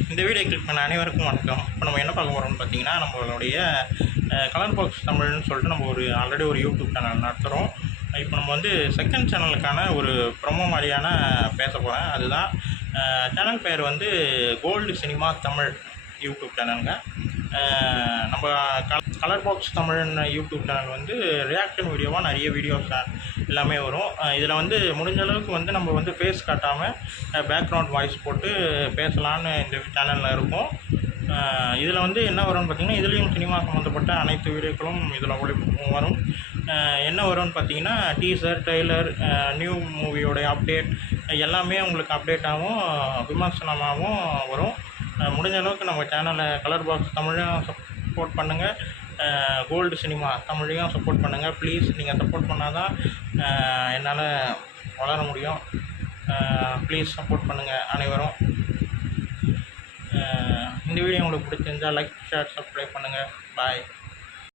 இந்த video click பண்ண அனைவருக்கும் வணக்கம். இப்போ நம்ம என்ன பார்க்க போகிறோம்னு பார்த்தீங்கன்னா, நம்மளுடைய கலர் பாக்ஸ் தமிழ்னு சொல்லிட்டு நம்ம ஆல்ரெடி ஒரு யூடியூப் சேனல் நடத்துகிறோம். இப்போ நம்ம வந்து செகண்ட் சேனலுக்கான ஒரு ப்ரொமோ மாதிரியான பேச போகிறேன். அதுதான் சேனல் பேர் வந்து கோல்டு சினிமா தமிழ் யூடியூப் சேனலுங்க. நம்ம கலர் பாக்ஸ் தமிழ்னு யூடியூப் சேனல் வந்து ரியாக்ஷன் வீடியோவாக நிறைய வீடியோஸ் எல்லாமே வரும். இதில் வந்து முடிஞ்ச அளவுக்கு வந்து நம்ம வந்து ஃபேஸ் காட்டாமல் பேக்ரவுண்ட் வாய்ஸ் போட்டு பேசலான்னு இந்த சேனலில் இருக்கும். இதில் வந்து என்ன வரும்னு பார்த்திங்கன்னா, இதுலேயும் சினிமா சம்மந்தப்பட்ட அனைத்து வீடியோக்களும் இதில் வரும். என்ன வரும்னு பார்த்தீங்கன்னா, டீசர், ட்ரெய்லர், நியூ மூவியோடைய அப்டேட் எல்லாமே உங்களுக்கு அப்டேட்டாகவும் விமர்சனமாகவும் வரும். முடிஞ்ச அளவுக்கு நம்ம சேனலை கலர் பாக்ஸ் தமிழையும் சப்போர்ட் பண்ணுங்கள், கோல்டு சினிமா தமிழையும் சப்போர்ட் பண்ணுங்கள். ப்ளீஸ், நீங்கள் சப்போர்ட் பண்ணால் தான் என்னால் வளர முடியும். ப்ளீஸ் சப்போர்ட் பண்ணுங்கள் அனைவரும். இந்த வீடியோ உங்களுக்கு பிடிச்சிருந்தால் லைக், ஷேர், சப்ஸ்கிரைப் பண்ணுங்கள். பாய்.